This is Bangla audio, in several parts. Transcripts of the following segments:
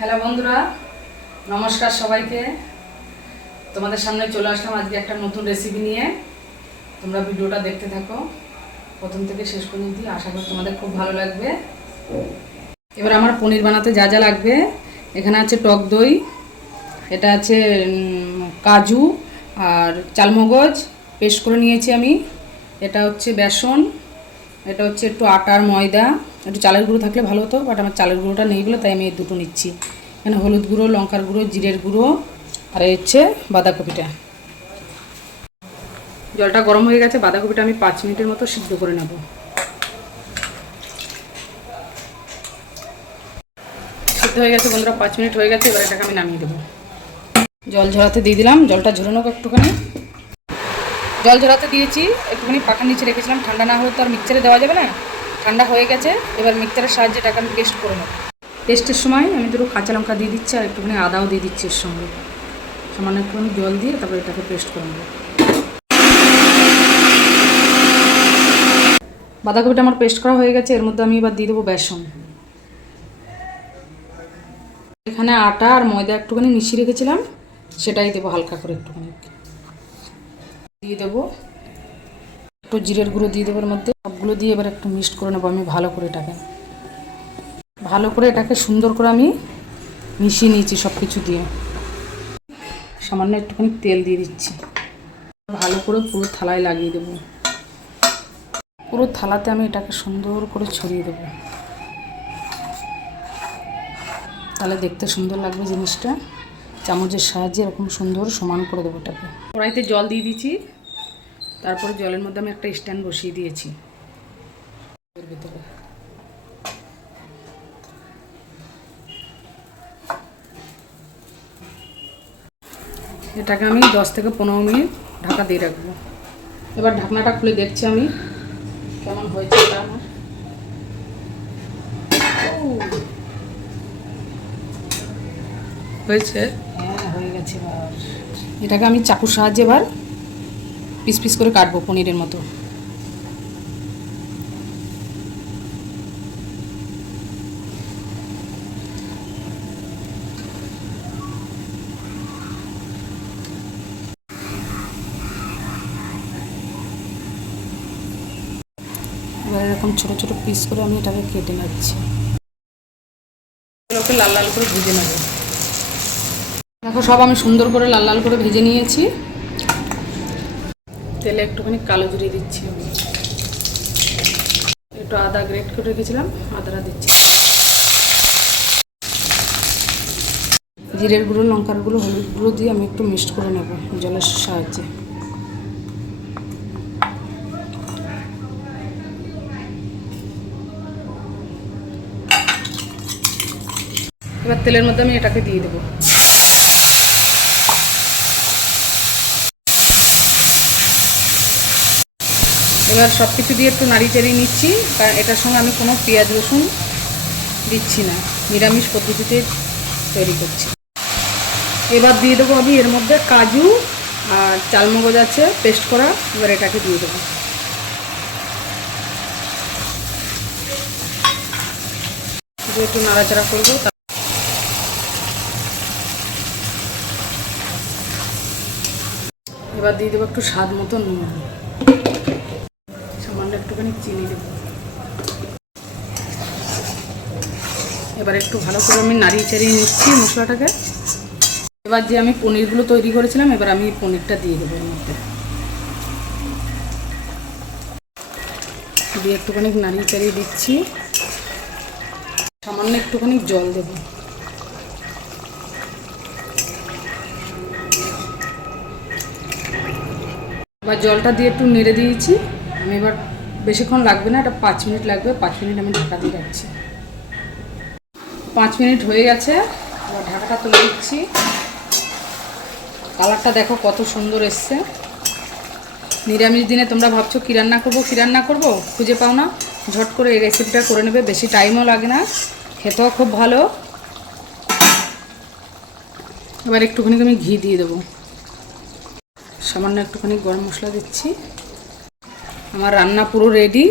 হ্যালো বন্ধুরা, নমস্কার সবাইকে। তোমাদের সামনে চলে আসলাম আজকে একটা নতুন রেসিপি নিয়ে। তোমরা ভিডিওটা দেখতে থাকো প্রথম থেকে শেষ পর্যন্ত, আশা করি তোমাদের খুব ভালো লাগবে। এবার আমার পনির বানাতে যা যা লাগবে, এখানে আছে টক দই, এটা আছে কাজু আর চালমগজ পেস্ট করে নিয়েছি আমি, এটা হচ্ছে বেসন, এটা হচ্ছে একটু আটার ময়দা, একটু চালের গুঁড়ো থাকলে ভালো হতো, বাট আমার চালের গুঁড়োটা নেই বলে তাই আমি এই দুটো নিচ্ছি। এখানে হলুদ গুঁড়ো, লঙ্কার গুঁড়ো, জিরের গুঁড়ো, আর এই হচ্ছে বাঁধাকপিটা। জলটা গরম হয়ে গেছে, বাঁধাকপিটা আমি 5 মিনিটের মতো সিদ্ধ করে নেব। সিদ্ধ হয়ে গেছে বন্ধুরা, 5 মিনিট হয়ে গেছে। এবার এটাকে আমি নামিয়ে দেবো। জল ঝরাতে দিয়ে দিলাম, জলটা ঝরানো একটুখানি। জল ঝরাতে দিয়েছি, একটুখানি পাখার নিচে রেখেছিলাম, ঠান্ডা না হলে তো আর মিক্সচারে দেওয়া যাবে না। ঠান্ডা হয়ে গেছে, এবার মিক্সচারের সাহায্যে এটাকে আমি পেস্ট করে নেব। পেস্টের সময় আমি দুটো কাঁচা লঙ্কা দিয়ে দিচ্ছি আর একটুখানি আদাও দিয়ে দিচ্ছি এর সঙ্গে, সামান্য একটুখানি জল দিয়ে তারপরে এটাকে পেস্ট করে নেব। বাঁধাকপিটা আমার পেস্ট করা হয়ে গেছে, এর মধ্যে আমি এবার দিয়ে দেবো বেসন। এখানে আটা আর ময়দা একটুখানি মিশিয়ে রেখেছিলাম, সেটাই দেবো হালকা করে একটুখানি দিয়ে দেবো। একটু জিরের গুঁড়ো দিয়ে দেবো এর মধ্যে, সবগুলো দিয়ে এবার একটু মিক্সড করে নেবো আমি ভালো করে। এটাকে সুন্দর করে আমি মিশিয়ে নিয়েছি সব কিছু দিয়ে। সামান্য একটুখানি তেল দিয়ে দিচ্ছি, ভালো করে পুরো থালায় লাগিয়ে দেবো। পুরো থালাতে আমি এটাকে সুন্দর করে ছড়িয়ে দেবো, তাহলে দেখতে সুন্দর লাগবে জিনিসটা। চামচের সাহায্যে এরকম সুন্দর সমান করে দেবো এটাকে। কড়াইতে জল দিয়ে দিয়েছি, তারপরে জলের মধ্যে আমি একটা স্ট্যান্ড বসিয়ে দিয়েছি এর ভিতরে। এটাকে আমি 10 থেকে 15 মিনিট ঢাকা দিয়ে রাখবো। এবার ঢাকনাটা খুলে দেখছি আমি কেমন হয়েছে এটা আমার। হয়েছে? হ্যাঁ, হয়ে গেছে। এবার এটাকে আমি চাকুর সাহায্যে এবার পিস পিস করে কাটবো পনিরের মতো। এবার এরকম ছোটো ছোটো পিস করে আমি এটাকে কেটে নিচ্ছি। এগুলোকে লাল লাল করে ভেজে নেব। দেখো সব আমি সুন্দর করে লাল লাল করে ভেজে নিয়েছি। তেলে একটুখানি কালো জিরে দিচ্ছি, আমি একটু আদা গ্রেট করে রেখেছিলাম, আদাটা দিচ্ছি। জিরের গুঁড়ো, লঙ্কার গুঁড়ো, হলুদ গুঁড়ো দিয়ে আমি একটু মিক্সড করে নেব জলের সাহায্যে। এবার তেলের মধ্যে আমি এটাকে দিয়ে দেবো। এবার সব কিছু দিয়ে একটু নাড়ি চাড়িয়ে নিচ্ছি, কারণ এটার সঙ্গে আমি কোনো পেঁয়াজ রসুন দিচ্ছি না, নিরামিষ পদ্ধতিতে তৈরি করছি। এবার দিয়ে দেবো আমি এর মধ্যে কাজু আর চালমগজ আছে পেস্ট করা, এবার এটাকে দিয়ে দেবো। একটু নাড়াচাড়া করবো। এবার দিয়ে দেবো একটু স্বাদ মতো নুন, সামান্য একটুখানি চিনি দেবো। এবার একটু ভালো করে আমি নাড়িয়ে চাড়িয়ে নিচ্ছি মশলাটাকে। এবার যে আমি পনিরগুলো তৈরি করেছিলাম, এবার আমি পনিরটা দিয়ে দেবো এর মধ্যে, দিয়ে একটুখানি নাড়িয়ে চাড়িয়ে দিচ্ছি। সামান্য একটুখানি জল দেবো। এবার জলটা দিয়ে একটু নেড়ে দিয়েছি আমি। এবার বেশিক্ষণ লাগবে না, এটা 5 মিনিট লাগবে। 5 মিনিট আমি ঢাকা দিয়ে রাখছি। 5 মিনিট হয়ে গেছে, এবার ঢাকাটা তুলে দিচ্ছি। কালারটা দেখো কত সুন্দর এসছে। নিরামিষ দিনে তোমরা ভাবছো কী রান্না করবো, খুঁজে পাও না, ঝট করে এই রেসিপিটা করে নেবে, বেশি টাইমও লাগে না, খেতেও খুব ভালো। এবার একটুখানি আমি ঘি দিয়ে দেবো, সামান্য একটুখানি গরম মশলা দিচ্ছি। আমার রান্না পুরো রেডি,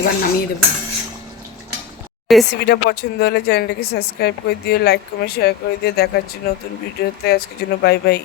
এবার নামিয়ে দেবো। রেসিপিটা পছন্দ হলে চ্যানেলটাকে সাবস্ক্রাইব করে দিও, লাইক কমেন্ট শেয়ার করে দিও। দেখাচ্ছি নতুন ভিডিওতে। আজকের জন্য বাই বাই।